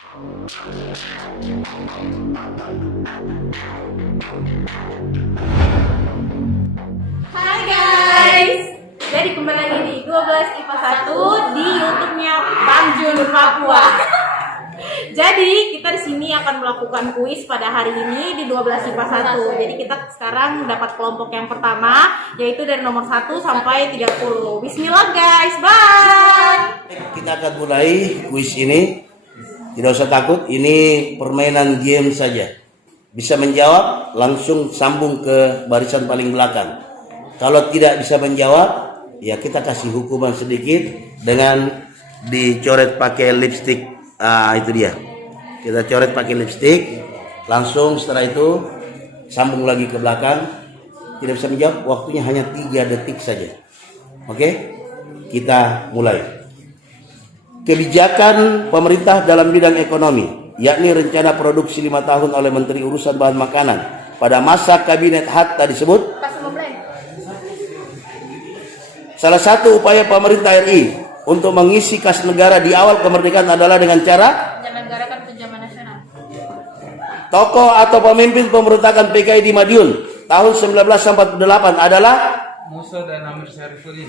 Hai guys, jadi kembali lagi di 12 IPA 1 di YouTube-nya Bang Junur Papua. Jadi kita di sini akan melakukan kuis pada hari ini di 12 IPA 1. Jadi kita sekarang dapat kelompok yang pertama, yaitu dari nomor 1 sampai 30. Bismillah guys, bye. Kita akan mulai kuis ini. Tidak usah takut, ini permainan game saja. Bisa menjawab, langsung sambung ke barisan paling belakang. Kalau tidak bisa menjawab, ya kita kasih hukuman sedikit dengan dicoret pakai lipstick. Itu dia. Kita coret pakai lipstick, langsung setelah itu sambung lagi ke belakang. Tidak bisa menjawab, waktunya hanya 3 detik saja. Oke? Kita mulai. Kebijakan pemerintah dalam bidang ekonomi, yakni rencana produksi 5 tahun oleh Menteri Urusan Bahan Makanan pada masa Kabinet Hatta disebut. Salah satu upaya pemerintah RI untuk mengisi kas negara di awal kemerdekaan adalah dengan cara Menyelenggarakan pinjaman nasional. tokoh atau pemimpin pemberontakan PKI di Madiun tahun 1948 adalah Musa dan Amir Syarifudin.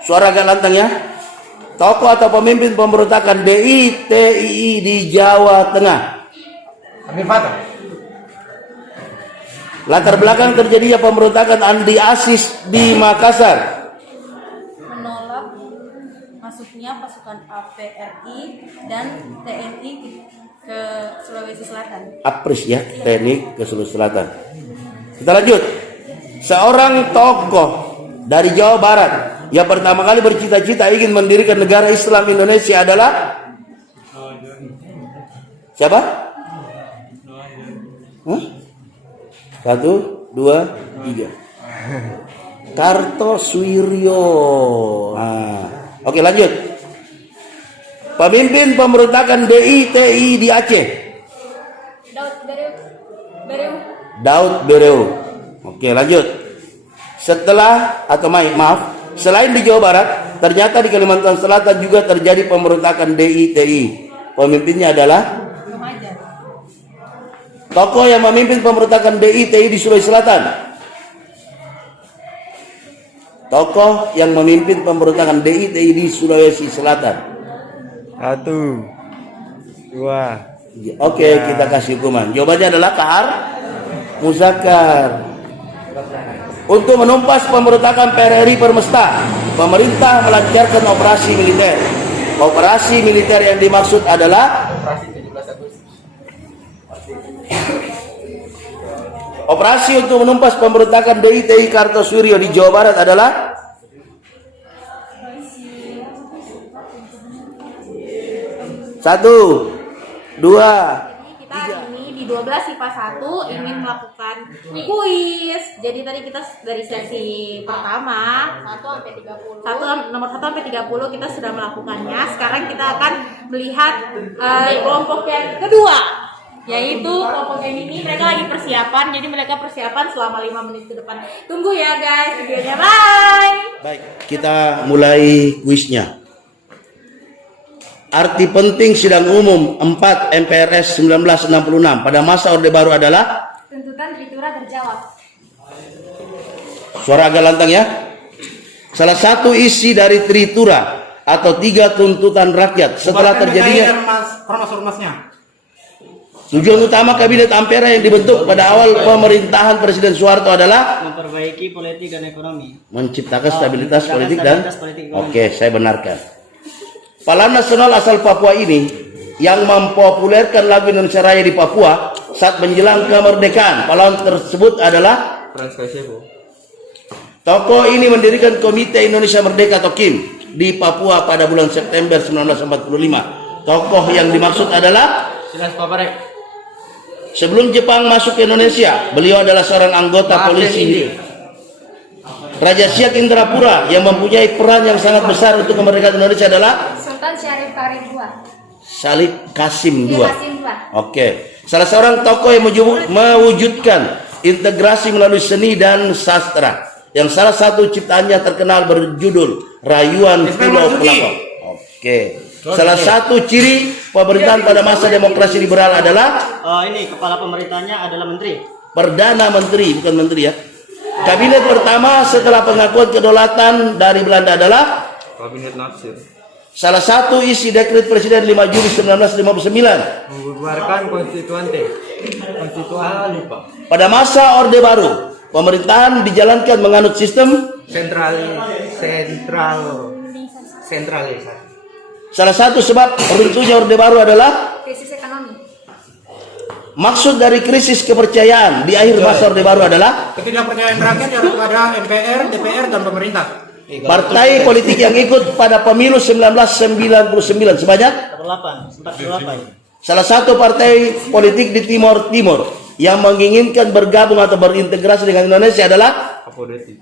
suara agak lantang ya. Tokoh atau pemimpin pemberontakan DITII di Jawa Tengah. Amir Fatah. Latar belakang terjadinya pemberontakan Andi Asis di Makassar. Menolak masuknya pasukan APRI dan TNI ke Sulawesi Selatan. Apris ya, TNI ke Sulawesi Selatan. Kita lanjut. Seorang tokoh dari Jawa Barat yang pertama kali bercita-cita ingin mendirikan negara Islam Indonesia adalah siapa? Hah? 1, 2, 3. Kartosuwiryo. Oke, lanjut. Pemimpin pemberontakan DITII di Aceh. Daud Bereu. Oke, lanjut. Selain di Jawa Barat, ternyata di Kalimantan Selatan juga terjadi pemberontakan DITII. Pemimpinnya adalah tokoh yang memimpin pemberontakan DITII di Sulawesi Selatan. Tokoh yang memimpin pemberontakan DITII di Sulawesi Selatan. 1, 2. Oke, kita kasih hukuman. Jawabannya adalah Kahar Muzakkar. Untuk menumpas pemberontakan PRRI Permesta, pemerintah melancarkan operasi militer. Operasi militer yang dimaksud adalah operasi untuk menumpas pemberontakan DITII Kartosuwiryo di Jawa Barat adalah 1, 2. Kita hari ini di 12 IPA 1 ingin melakukan kuis. Jadi tadi kita dari sesi pertama 1 sampai 30. Nomor 1 sampai 30 kita sudah melakukannya. Sekarang kita akan melihat kelompok yang kedua, yaitu kelompok yang ini mereka lagi persiapan. Jadi mereka persiapan selama 5 menit ke depan. Tunggu ya guys videonya. Bye. Baik, kita mulai kuisnya. Arti penting sidang umum 4 MPRS 1966 pada masa Orde Baru adalah Tuntutan Tritura terjawab. suara agak lantang ya. Salah satu isi dari Tritura atau 3 tuntutan rakyat setelah terjadinya tujuan utama Kabinet Ampera yang dibentuk pada awal pemerintahan Presiden Soeharto adalah memperbaiki politik dan ekonomi, menciptakan stabilitas politik dan politik ekonomi. Oke, saya benarkan. Pahlawan nasional asal Papua ini yang mempopulerkan lagu Indonesia Raya di Papua saat menjelang kemerdekaan. Pahlawan tersebut adalah Frans Kasevo. tokoh ini mendirikan Komite Indonesia Merdeka atau KIM di Papua pada bulan September 1945. Tokoh yang dimaksud adalah Silas Paparek. sebelum Jepang masuk ke Indonesia, beliau adalah seorang anggota polisi. Raja Siak Indrapura yang mempunyai peran yang sangat besar untuk kemerdekaan Indonesia adalah Sultan Syarif Karim II. Salib Kasim II. Kasim II. Oke. Salah seorang tokoh yang mewujudkan integrasi melalui seni dan sastra. Yang salah satu ciptaannya terkenal berjudul Rayuan Pulau Pelakau. Oke. Salah satu ciri pemerintahan pada masa demokrasi liberal adalah Ini kepala pemerintahnya adalah menteri. Perdana Menteri, bukan menteri ya. Kabinet pertama setelah pengakuan kedaulatan dari Belanda adalah Kabinet Natsir. salah satu isi dekret Presiden 5 Juli 1959. Membubarkan konstituante. Lupa. Pada masa Orde Baru, pemerintahan dijalankan menganut sistem. Sentralisasi. Salah satu sebab runtuhnya Orde Baru adalah Krisis ekonomi. maksud dari krisis kepercayaan di akhir masa Orde Baru adalah Ketidakpercayaan rakyat yang kepada MPR, DPR, dan pemerintah. partai politik yang ikut pada pemilu 1999 sebanyak 48. salah satu partai politik di Timur Timur yang menginginkan bergabung atau berintegrasi dengan Indonesia adalah Kapolri.